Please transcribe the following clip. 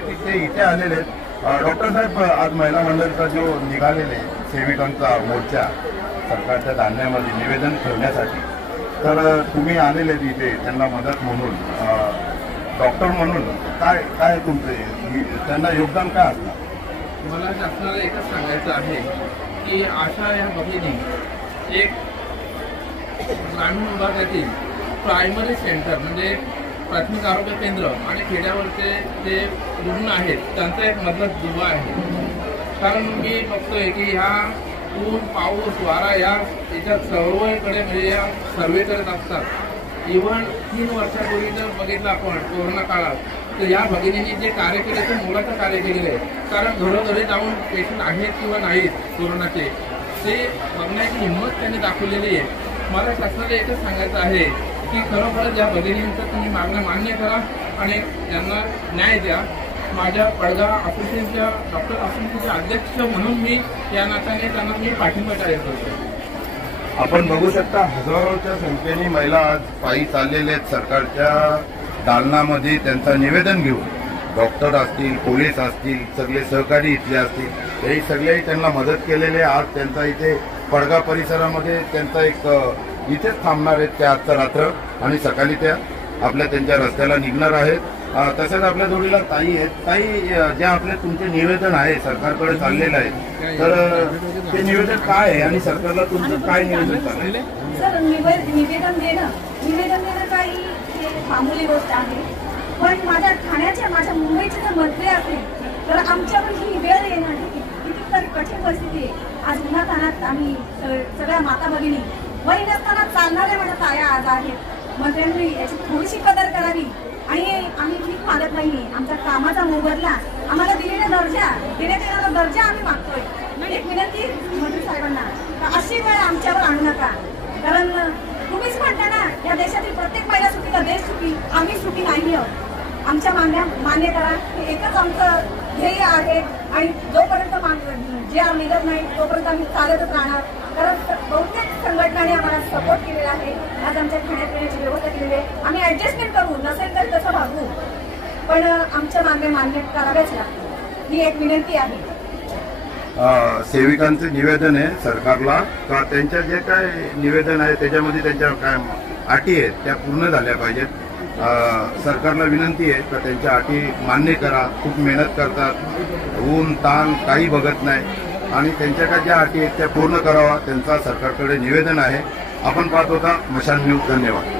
की ते इथे आलेले आहेत। डॉक्टर साहेब, आज महिला मंडळाचा जो निघालेले सेविकांचा मोर्चा सरकारच्या धान्यामध्ये निवेदन ठेवण्यासाठी, तर तुम्ही आलेले इथे त्यांना मदत म्हणून, डॉक्टर म्हणून काय काय तुमचे त्यांना योगदान काय असणार? मला शासनाला एकच सांगायचं आहे की आशा या भगिनी एक ग्रामीण भागातील प्रायमरी सेंटर म्हणजे प्राथमिक आरोग्य केंद्र आणि खेड्यावरचे जे रुग्ण आहेत त्यांचा एक मदत दुवा आहे। कारण मी बघतोय की ह्या ऊन पाऊस वारा याच्यात सर्वकडे म्हणजे या सर्वे करत असतात। इव्हन 3 वर्षापूर्वी जर बघितलं आपण कोरोना काळात, तर या भगिनींनी जे कार्य केले ते मोलाचं कार्य केलेलं आहे। कारण घरोघरी जाऊन पेशंट आहेत किंवा नाहीत कोरोनाचे ते बघण्याची हिंमत त्यांनी दाखवलेली आहे। मला शासनाला एकच सांगायचं आहे की खरोखरच या भगिनींचं तुम्ही मागणं मान्य करा आणि त्यांना न्याय द्या। माझ्या पडगा असोसिएशनच्या डॉक्टर असोसिएशनचे अध्यक्ष म्हणून मी या नात्याने त्यांना मी पाठिंबा जाहीर करतो। आपण बघू शकता हजारोच्या संख्येने महिला आज पायी चाललेले आहेत सरकारच्या दालनामध्ये त्यांचं निवेदन घेऊन। डॉक्टर असतील, पोलीस असतील, सगळे सहकारी इथले असतील, हे सगळेही त्यांना मदत केलेले। आज त्यांचा इथे पडगा परिसरामध्ये त्यांचा एक इथेच थांबणार आहेत त्या आजचा रात्र आणि सकाळी त्या त्यांच्या रस्त्याला निघणार आहेत। तसेच आपल्या जोडीला ताई आहेत। ताई, जे आपले तुमचे निवेदन आहे सरकारकडे चाललेलं आहे, तर ते निवेदन काय आहे आणि सरकारला तुमचं काय निवेदन चाललेलं आहे? सर, निवेदन देणं काही मामूली गोष्ट आहे, पण माझ्या मुंबईचे जर मंत्री असेल तर आमच्यावर ही वेळ येणार कितीतरी कठीण परिस्थिती आहे। आज उन्हातानात आम्ही सगळ्या माता भगिनी वय नसताना चालणाऱ्या माझ्या ताया आज आहेत। मंत्र्यांनी याची थोडीशी कदर करावी आणि आम्ही ठीक मागत नाही, आमच्या कामाचा मोबदला आम्हाला देण्यात येणारा दर्जा आम्ही मागतोय। एक विनंती मंत्री साहेबांना, अशी वेळ आमच्यावर आणू नका, कारण तुम्हीच म्हणता ना या देशातील प्रत्येक महिला सुखी तर देश सुखी, आम्ही सुखी नाही आहोत। आमच्या मागण्या मान्य करा, हे एकच आमचं ध्येय आहे आणि जोपर्यंत जे आम्ही निघत नाही तोपर्यंत आम्ही चालतच राहणार। कारण बहुतेक संघटनांनी आम्हाला सपोर्ट केलेला आहे। आज आमच्या खाण्यापिण्याची व्यवस्था केलेली आहे, आम्ही ऍडजस्टमेंट करू, नसेल तर तसं भागू, पण आमच्या मागण्या मान्य कराव्याच लागतील, ही एक विनंती आहे। सेविकांचे निवेदन आहे सरकारला का त्यांच्या जे काय निवेदन आहे त्याच्यामध्ये त्यांच्या काय अटी आहेत त्या पूर्ण झाल्या पाहिजेत। सरकारला विनंती आहे का त्यांच्या अटी मान्य करा। खूप मेहनत करतात, ऊन ताण काही बघत नाही आणि त्यांच्या काय ज्या अटी आहेत त्या पूर्ण करावा, त्यांचा सरकारकडे निवेदन आहे। आपण पाहत होता मशाल न्यूज। धन्यवाद।